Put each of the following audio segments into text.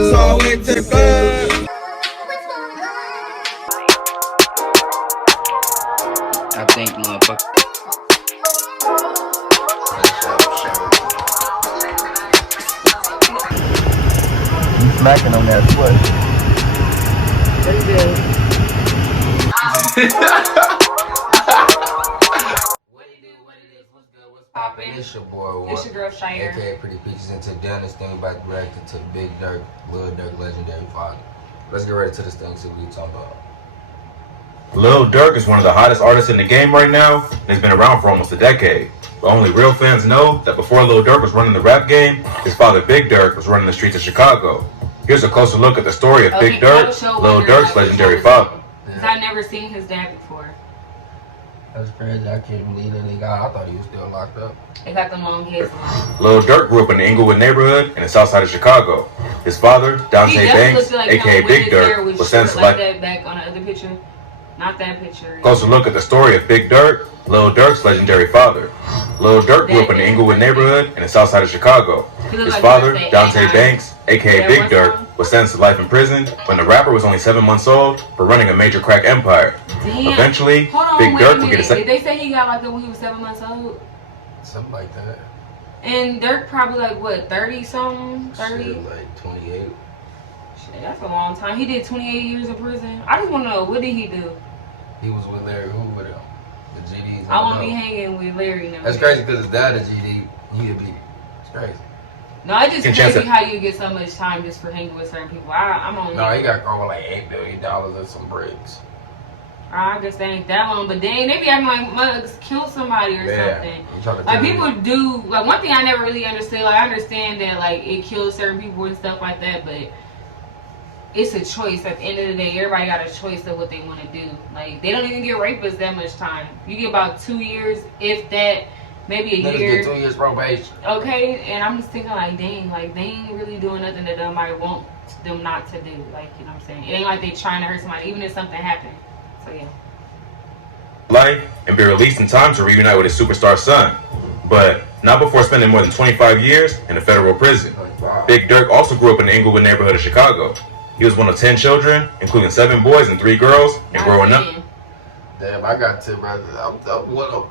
So I went to the club. I think, motherfucker. You smacking on that foot. Pretty good. What it do? What it is? What's good? What's poppin'? It's your boy, It's your girl Shiaira. aka Pretty Peaches, and today this thing about reacting to Big Durk, Lil Durk, legendary father. Let's get ready to this thing, see what we talking about. Lil Durk is one of the hottest artists in the game right now, and he's been around for almost a decade. But only real fans know that before Lil Durk was running the rap game, his father Big Durk was running the streets of Chicago. Here's a closer look at the story of Big Durk, Lil Durk's legendary father. Because I've never seen his dad before. That's crazy, I can't believe that they got. I thought he was still locked up. They got them long hairs on. Lil Durk grew up in the Inglewood neighborhood in the south side of Chicago. His father, Dante Banks, aka Big Durk, was sentenced to life. That back on the other picture. Not that picture. Closer look at the story of Big Durk, Lil Durk's legendary father. Lil Durk grew up in the Inglewood neighborhood in the south side of Chicago. His father, Dante Banks, aka Big Durk, was sentenced to life in prison when the rapper was only 7 months old for running a major crack empire. Damn. Eventually, Big Durk would get a Did they say he got like that when he was 7 months old? Something like that. And Durk probably like what, 30 something? 30? Shit, like 28. Shit, that's a long time. He did 28 years in prison. I just want to know, what did he do? He was with Larry Hoover, though. The GDs. I won't be hanging with Larry now. That's crazy because his dad is GD. He'd be. It's crazy. No, it's just crazy how you get so much time just for hanging with certain people. I'm on. No, he got caught with like $8 billion and some bricks. I guess they ain't that long, but they be acting like mugs killed somebody or something. Like people do. Like one thing I never really understood. Like I understand that like it kills certain people and stuff like that, but it's a choice. At the end of the day, everybody got a choice of what they want to do. Like they don't even get rapists that much time. You get about 2 years, if that, maybe a year. Get 2 years probation. Okay, and I'm just thinking like, dang, like they ain't really doing nothing that somebody want them not to do. Like, you know what I'm saying? It ain't like they trying to hurt somebody, even if something happened. So yeah. Life and be released in time to reunite with his superstar son, but not before spending more than 25 years in a federal prison. Big Durk also grew up in the Inglewood neighborhood of Chicago. He was one of 10 children, including 7 boys and 3 girls, and growing up. Damn, I got 10 brothers. I'm what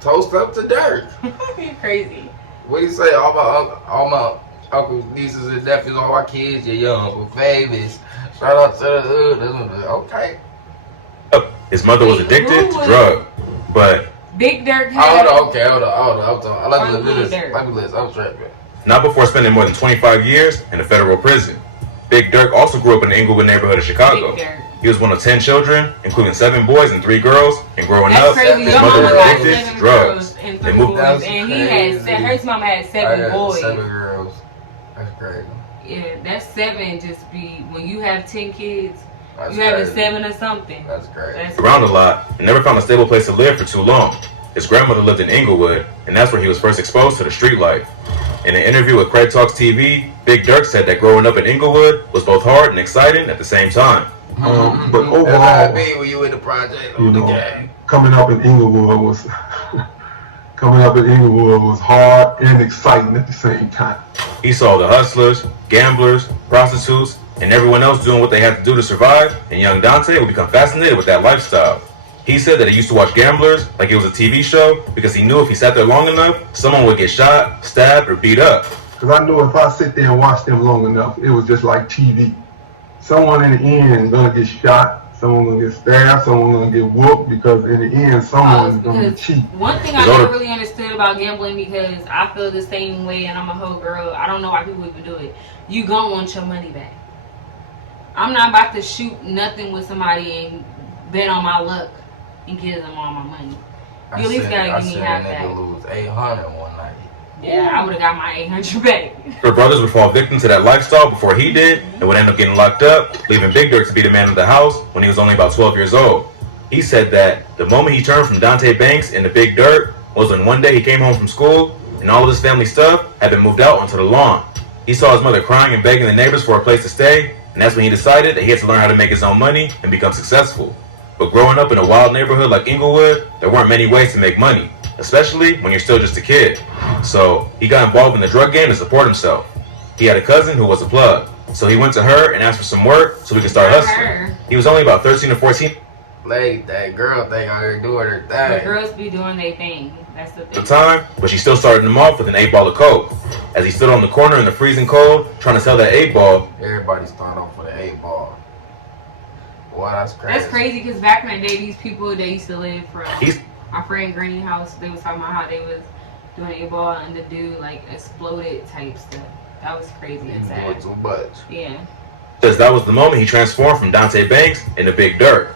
toast up to Durk. You're crazy. What do you say? All my uncles, nieces, and nephews, all my kids, your young Uncle Fabius. Shout out to the hood. Okay. His mother was addicted to drugs, but Big Durk had... Hold on. Let me listen. I'm tripping. Not before spending more than 25 years in a federal prison. Big Durk also grew up in the Inglewood neighborhood of Chicago. He was one of 10 children, including 7 boys and 3 girls, and growing up, his mother was addicted to drugs. They moved out, and he had, his mom had 7 boys. 7 girls. That's crazy. Yeah, that's 7 just be, when you have 10 kids, that's you having 7 or something. That's crazy. Around a lot and never found a stable place to live for too long. His grandmother lived in Inglewood, and that's where he was first exposed to the street life. In an interview with Craig Talks TV, Big Durk said that growing up in Inglewood was both hard and exciting at the same time. But overall, when you in the project, you know, coming up in Inglewood was hard and exciting at the same time. He saw the hustlers, gamblers, prostitutes, and everyone else doing what they had to do to survive, and young Dante would become fascinated with that lifestyle. He said that he used to watch Gamblers like it was a TV show because he knew if he sat there long enough, someone would get shot, stabbed, or beat up. Because I knew if I sit there and watch them long enough, it was just like TV. Someone in the end is going to get shot, someone going to get stabbed, someone going to get whooped, because in the end, someone is going to cheat. One thing I never really understood about gambling, because I feel the same way and I'm a whole girl, I don't know why people even do it. You gonna want your money back. I'm not about to shoot nothing with somebody and bet on my luck and give them all my money. You at least gotta give me half that. I lose 800 one night. Yeah, I would have got my 800 back. Her brothers would fall victim to that lifestyle before he did, and would end up getting locked up, leaving Big Durk to be the man of the house when he was only about 12 years old. He said that the moment he turned from Dante Banks into Big Durk was when one day he came home from school and all of his family stuff had been moved out onto the lawn. He saw his mother crying and begging the neighbors for a place to stay, and that's when he decided that he had to learn how to make his own money and become successful. But growing up in a wild neighborhood like Inglewood, there weren't many ways to make money, especially when you're still just a kid. So he got involved in the drug game to support himself. He had a cousin who was a plug, So he went to her and asked for some work so he could start hustling. He was only about 13 or 14 Like that girl thing out here doing her The thing. girls be doing their thing. That's the at thing. the time, but she still started him off with an 8-ball of coke. As he stood on the corner in the freezing cold trying to sell that 8-ball, Everybody started off with an 8-ball. Boy, that's crazy. That's crazy because back in the day, these people that used to live from He's- my friend Granny house, they was talking about how they was doing a ball and the dude like exploded type stuff. That was crazy and He's doing sad. too much. Yeah. says that was the moment he transformed from Dante Banks into Big Durk.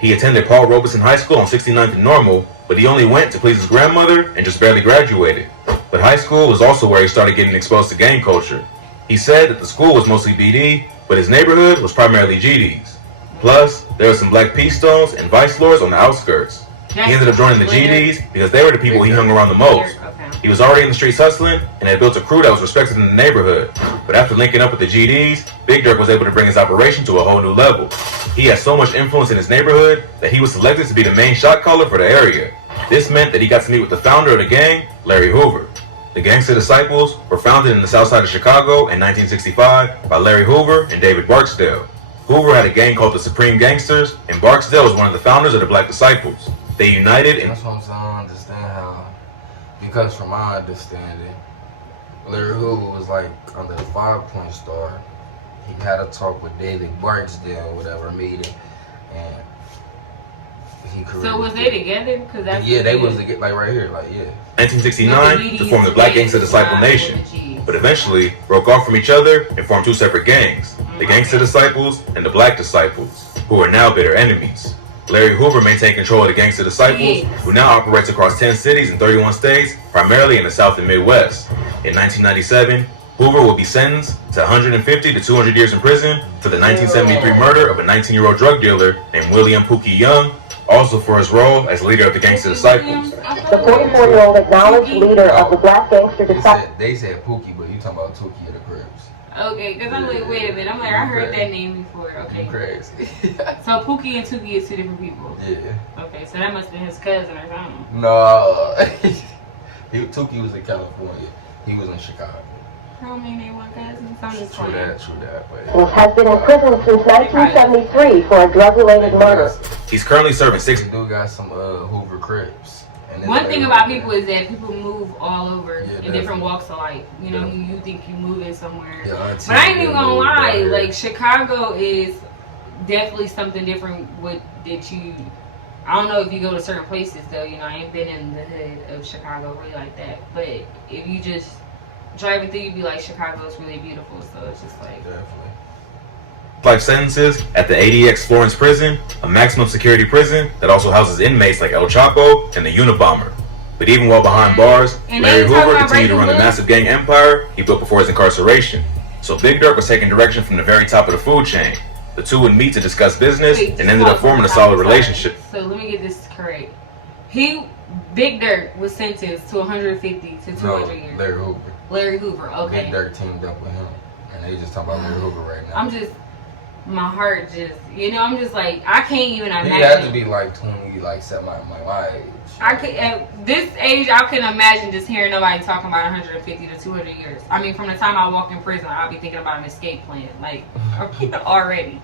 He attended Paul Robeson High School on 69th and Normal, but he only went to please his grandmother and just barely graduated. But high school was also where he started getting exposed to gang culture. He said that the school was mostly BD, but his neighborhood was primarily GDs. Plus, there were some Black P-Stones and Vice Lords on the outskirts. He ended up joining the GDs because they were the people he hung around the most. He was already in the streets hustling and had built a crew that was respected in the neighborhood. But after linking up with the GDs, Big Durk was able to bring his operation to a whole new level. He had so much influence in his neighborhood that he was selected to be the main shot caller for the area. This meant that he got to meet with the founder of the gang, Larry Hoover. The Gangsta Disciples were founded in the south side of Chicago in 1965 by Larry Hoover and David Barksdale. Hoover had a gang called the Supreme Gangsters, and Barksdale was one of the founders of the Black Disciples. They united and That's what I'm saying. I understand how. Because from my understanding, Larry Hoover was like under the 5-point star. He had a talk with David Barksdale, whatever meeting, and he created. So was they together? Cause that's Yeah, they was like right here, like yeah. 1969 to form the Black Gangsta Disciple Nation, but eventually broke off from each other and formed two separate gangs, the Gangsta Disciples and the Black Disciples, who are now bitter enemies. Larry Hoover maintained control of the Gangsta Disciples, who now operates across 10 cities in 31 states, primarily in the South and Midwest. In 1997, Hoover will be sentenced to 150 to 200 years in prison for the 1973 murder of a 19-year-old drug dealer named William Pookie Young, also for his role as leader of the Gangsta Disciples. The 44-year-old acknowledged leader of the Black Gangster Disciples. They said Pookie, but you talking about Tookie of the Cribs. Okay, because I'm like, wait a minute. I'm like, I heard that name before. Okay. Crazy. So Pookie and Tookie is two different people. Yeah. Okay, so that must have been his cousin or something. No. Tookie was in California. He was in Chicago. I don't mean they want cousins. I'm just True playing. that, true that. But Has been in prison since 1973 for a drug-related murder. He's currently serving 6 This dude got some Hoover Cribs. And One thing about people is that people move all over Yeah, in different walks of life. You know, you think you moving somewhere. Yeah, But I ain't even gonna lie, yeah. like Chicago is definitely something different with that you I don't know if you go to certain places though, you know, I ain't been in the hood of Chicago really like that. But if you just driving through, you'd be like, Chicago is really beautiful, so it's just like Definitely. life sentences at the ADX Florence prison, a maximum security prison that also houses inmates like El Chapo and the Unabomber. But even while behind bars, And Larry they talk Hoover about continued to run the breaking massive gang empire he built before his incarceration. So Big Durk was taking direction from the very top of the food chain. The two would meet to discuss business Wait, and ended up forming a solid relationship. So let me get this correct. Big Durk was sentenced to 150 to 200 No, years. Larry Hoover. Larry Hoover, okay. Big Durk teamed up with him. And they just talking about Larry Hoover right now. I'm just, my heart just, you know, I'm just like, I can't even imagine. He had to be like 20, like my age. I could, at this age, I couldn't imagine just hearing nobody talking about 150 to 200 years. I mean, from the time I walk in prison, I'll be thinking about an escape plan, like, already.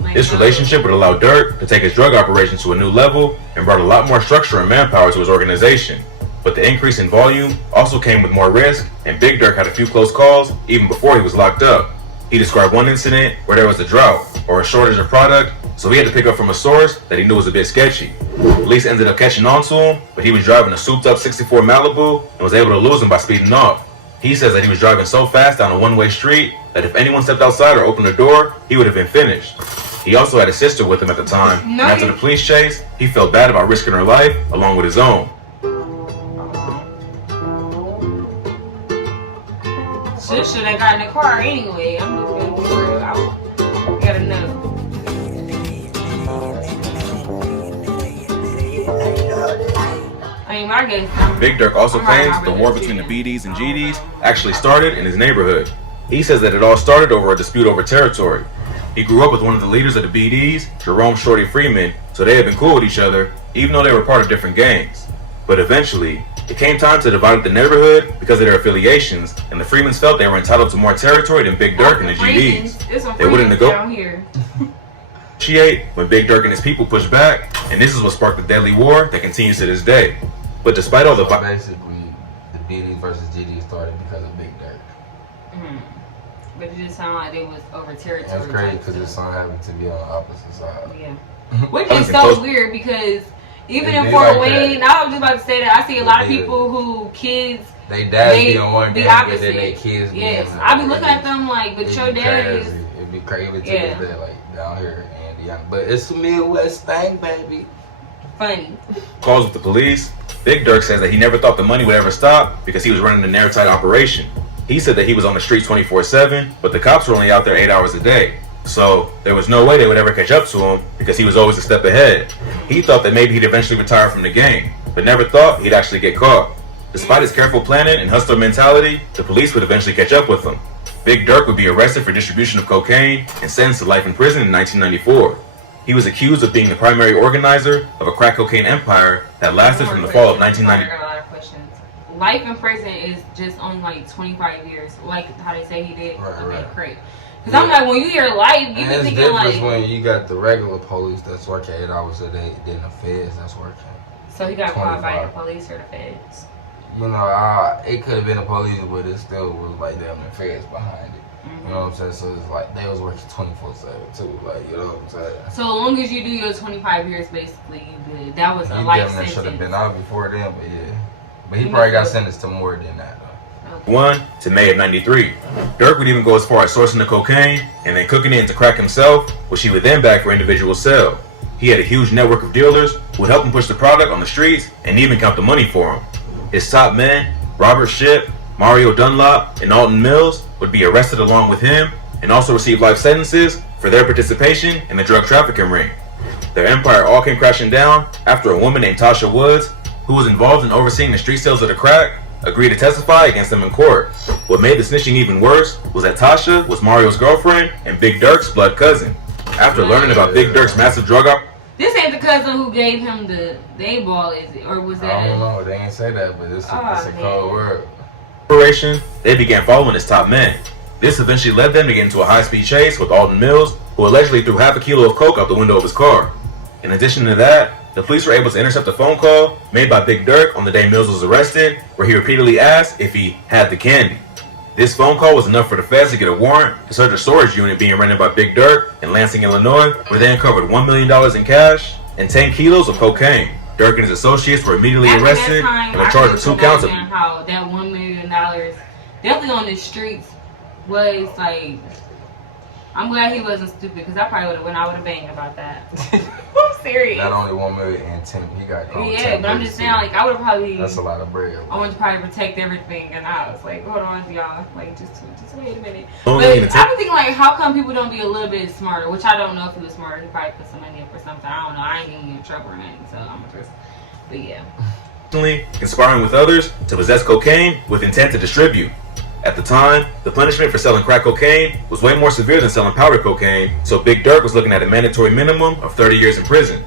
Like, This relationship would allow Durk to take his drug operations to a new level and brought a lot more structure and manpower to his organization. But the increase in volume also came with more risk, and Big Durk had a few close calls even before he was locked up. He described one incident where there was a drought or a shortage of product, so he had to pick up from a source that he knew was a bit sketchy. Police ended up catching on to him, but he was driving a souped-up 64 Malibu and was able to lose him by speeding off. He says that he was driving so fast down a one-way street that if anyone stepped outside or opened the door, he would have been finished. He also had a sister with him at the time, and after the police chase, he felt bad about risking her life along with his own. Should have got in the car anyway. I'm just gonna be real. I gotta know. I mean, I guess. Big Durk also claims the war between the BDs and GDs actually started in his neighborhood. He says that it all started over a dispute over territory. He grew up with one of the leaders of the BDs, Jerome Shorty Freeman, so they had been cool with each other, even though they were part of different gangs. But eventually, It came time to divide up the neighborhood because of their affiliations, and the Freemans felt they were entitled to more territory than Big Durk and the GDs. They wouldn't negotiate when Big Durk and his people pushed back, and this is what sparked the deadly war that continues to this day. But despite all the basically, the BDs versus GDs started because of Big Durk. But it just sounded like they was over territory. That's crazy because his son happened to be on the opposite side. Yeah. Which is so weird because even in Fort Wayne, I was just about to say that I see a lot of people who kids they dads be on one the game opposite. and they kids be yes, on I be looking at them like, but your dad is. It'd be crazy to this day, like down here in Indiana. But it's a Midwest thing, baby. Funny. Calls with the police. Big Durk says that he never thought the money would ever stop because he was running an airtight operation. He said that he was on the street 24/7, but the cops were only out there 8 hours a day. So there was no way they would ever catch up to him because he was always a step ahead. He thought that maybe he'd eventually retire from the game, but never thought he'd actually get caught. Despite his careful planning and hustler mentality, the police would eventually catch up with him. Big Durk would be arrested for distribution of cocaine and sentenced to life in prison in 1994. He was accused of being the primary organizer of a crack cocaine empire that lasted from the fall of 1990. I got a lot of questions. Life in prison is just only like 25 years, like how they say he did with crack. Because I'm like, when you hear life, you be thinking like... when you got the regular police that's working 8 hours a day, then the feds that's working. So he got caught by the police or the feds? You know, it could have been the police, but it still was like damn the feds behind it. You know what I'm saying? So it's like they was working 24/7 too. Like, you know what I'm saying? So as long as you do your 25 years, basically, you good. That was a life sentence. He should have been out before then, but yeah. But he probably got sentenced to more than that though. 1 to May of 93. Durk would even go as far as sourcing the cocaine and then cooking it into crack himself, which he would then bag for individual sale. He had a huge network of dealers who would help him push the product on the streets and even count the money for him. His top men, Robert Shipp, Mario Dunlop, and Alton Mills, would be arrested along with him and also receive life sentences for their participation in the drug trafficking ring. Their empire all came crashing down after a woman named Tasha Woods, who was involved in overseeing the street sales of the crack, agreed to testify against them in court. What made the snitching even worse was that Tasha was Mario's girlfriend and Big Durk's blood cousin. After learning about Big Durk's massive drug this ain't the cousin who gave him the A-ball, is it? Or was that? I don't know. They ain't say that, but it's a cold word. operation, they began following his top men. This eventually led them to get into a high-speed chase with Alton Mills, who allegedly threw half a kilo of coke out the window of his car. In addition to that, the police were able to intercept a phone call made by Big Durk on the day Mills was arrested, where he repeatedly asked if he had the candy. This phone call was enough for the feds to get a warrant to search a storage unit being rented by Big Durk in Lansing, Illinois, where they uncovered $1 million in cash and 10 kilos of cocaine. Durk and his associates were immediately arrested and were charged with 2 counts of... How that $1 million definitely on the streets was like... I'm glad he wasn't stupid, because I probably would have went out with a bang about that. I'm serious. Not only 1 million and 10, he got caught. Yeah, but I'm just saying, like, I would have probably... That's a lot of bread. I wanted to probably protect everything, and I was like, hold on, y'all. Like, just wait a minute. But I was thinking, like, how come people don't be a little bit smarter? Which I don't know if he was smarter. He probably put some money up or something. I don't know. I ain't getting in trouble or nothing, so I'm a person. But yeah. Conspiring with others to possess cocaine with intent to distribute. At the time, the punishment for selling crack cocaine was way more severe than selling powder cocaine, so Big Durk was looking at a mandatory minimum of 30 years in prison.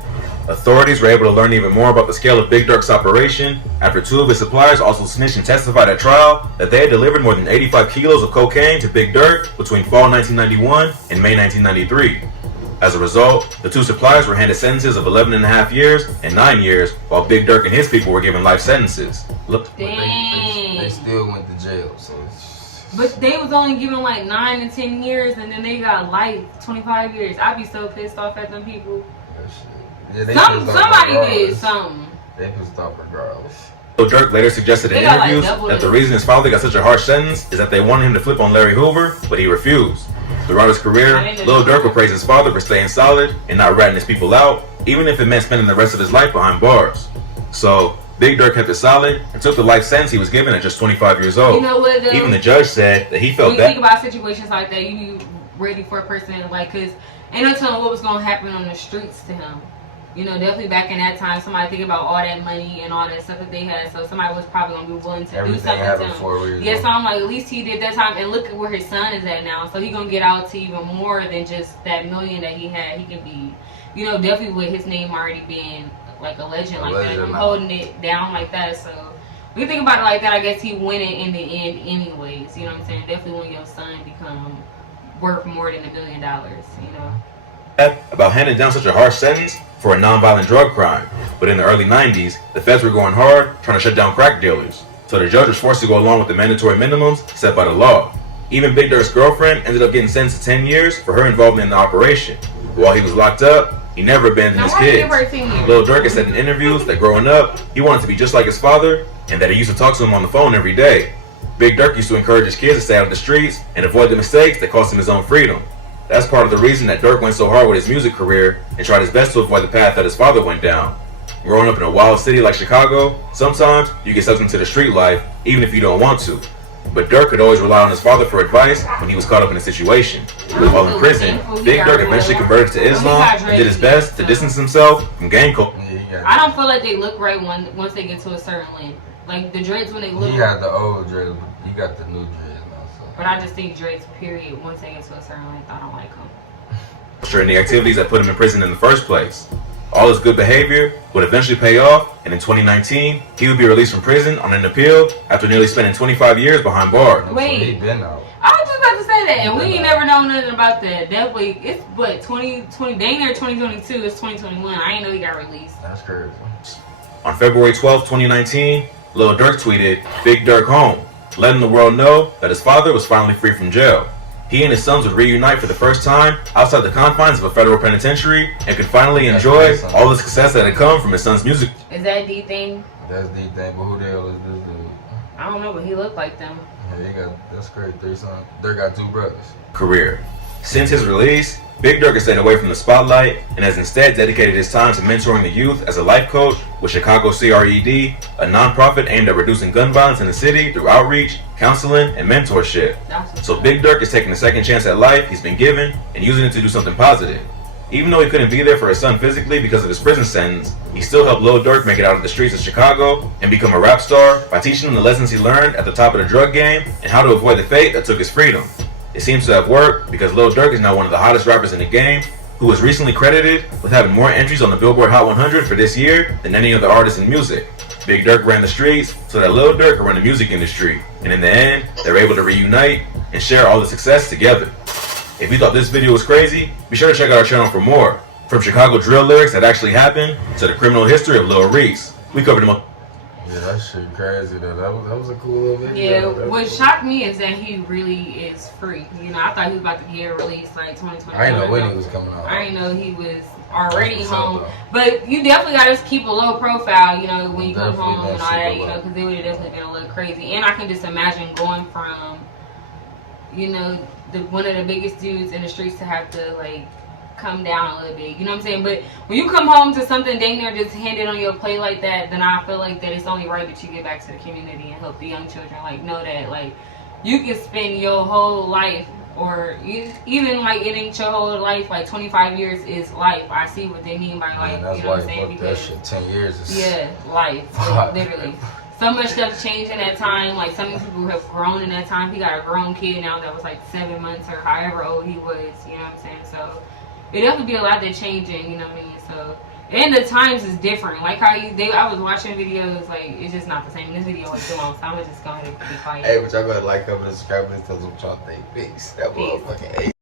Authorities were able to learn even more about the scale of Big Durk's operation after 2 of his suppliers also snitched and testified at trial that they had delivered more than 85 kilos of cocaine to Big Durk between fall 1991 and May 1993. As a result, the 2 suppliers were handed sentences of 11.5 years and 9 years, while Big Durk and his people were given life sentences. Look, they still went to jail, so but they was only given like 9 and 10 years, and then they got life, 25 years. I'd be so pissed off at them people. Yeah, somebody did something. They pissed off regardless. Lil Durk later suggested in interviews that the reason his father got such a harsh sentence is that they wanted him to flip on Larry Hoover, but he refused. Throughout his career, Lil Durk would praise his father for staying solid and not ratting his people out, even if it meant spending the rest of his life behind bars. So, Big Durk kept it solid and took the life sentence he was given at just 25 years old. You know what, even the judge said that he felt when you think about situations like that, you be ready for a person, like, because ain't no telling what was going to happen on the streets to him. You know, definitely back in that time, somebody think about all that money and all that stuff that they had, so somebody was probably going to be willing to do something to him. Yeah, so I'm like, at least he did that time, and look at where his son is at now, so he going to get out to even more than just that million that he had. He can be, you know, definitely with his name already being like a legend like that. I'm holding it down like that, so when you think about it like that, I guess he win it in the end anyways. You know what I'm saying? Definitely when your son become worth more than $1 million, you know. About handing down such a harsh sentence for a non-violent drug crime, but in the early 90s, the feds were going hard trying to shut down crack dealers, so the judge was forced to go along with the mandatory minimums set by the law. Even Big Durk's girlfriend ended up getting sentenced to 10 years for her involvement in the operation. While he was locked up, he never abandoned his kids. Lil Durk has said in interviews that growing up, he wanted to be just like his father, and that he used to talk to him on the phone every day. Big Durk used to encourage his kids to stay out of the streets and avoid the mistakes that cost him his own freedom. That's part of the reason that Durk went so hard with his music career and tried his best to avoid the path that his father went down. Growing up in a wild city like Chicago, sometimes you get sucked into the street life even if you don't want to. But Durk could always rely on his father for advice when he was caught up in a situation. While in prison, Big Durk eventually converted to Islam and did his best to distance himself from gang culture. I don't feel like they look right once they get to a certain length. Like the dreads when they look. He got the old dreads, he got the new dreads now. So. But I just think dreads, period, once they get to a certain length, I don't like them. And the activities that put him in prison in the first place. All his good behavior would eventually pay off, and in 2019, he would be released from prison on an appeal after nearly spending 25 years behind bars. Wait, he been out. I was just about to say that, and we ain't never known nothing about that. Definitely, it's what 2020, dang near 2022, it's 2021. I ain't know he got released. That's crazy. On February 12, 2019, Lil Durk tweeted, "Big Durk home," letting the world know that his father was finally free from jail. He and his sons would reunite for the first time outside the confines of a federal penitentiary and could finally enjoy all the success that had come from his son's music. Is that D thing? That's D thing, but who the hell is this dude? I don't know, but he looked like them. Yeah, he got, that's crazy, 3 sons. They got 2 brothers. Career. Since his release, Big Durk has stayed away from the spotlight and has instead dedicated his time to mentoring the youth as a life coach with Chicago CRED, a nonprofit aimed at reducing gun violence in the city through outreach, counseling, and mentorship. So Big Durk is taking a second chance at life he's been given and using it to do something positive. Even though he couldn't be there for his son physically because of his prison sentence, he still helped Lil Durk make it out of the streets of Chicago and become a rap star by teaching him the lessons he learned at the top of the drug game and how to avoid the fate that took his freedom. It seems to have worked because Lil Durk is now one of the hottest rappers in the game, who was recently credited with having more entries on the Billboard Hot 100 for this year than any other artist in music. Big Durk ran the streets so that Lil Durk could run the music industry, and in the end, they were able to reunite and share all the success together. If you thought this video was crazy, be sure to check out our channel for more. From Chicago drill lyrics that actually happened to the criminal history of Lil Reese. We covered them up. Yeah, that shit crazy though. That was a cool little video. Yeah, what shocked me is that he really is free. You know, I thought he was about to get released like 2020. I didn't know when he was coming out. I didn't know he was already home. But you definitely got to keep a low profile, you know, when you come home and all that, you know, because it would have definitely been a little crazy. And I can just imagine going from, you know, one of the biggest dudes in the streets to have to, like, come down a little bit, you know what I'm saying? But when you come home to something dang near just handed on your plate like that, then I feel like that it's only right that you get back to the community and help the young children, like, know that, like, you can spend your whole life, or even, like, it ain't your whole life, like, 25 years is life. I see what they mean by life, you know what I'm saying? Because that shit, 10 years is... Yeah, life, like, literally. So much stuff changed in that time. Like, some people have grown in that time. He got a grown kid now that was, like, 7 months or however old he was, you know what I'm saying? So it definitely be a lot that changing, you know what I mean? So, and the times is different. Like how I was watching videos, like, it's just not the same. This video was too long, so I'm gonna just go ahead and be quiet. Hey, but y'all gotta like, comment, and subscribe, and tell us what y'all think. Peace. That motherfucking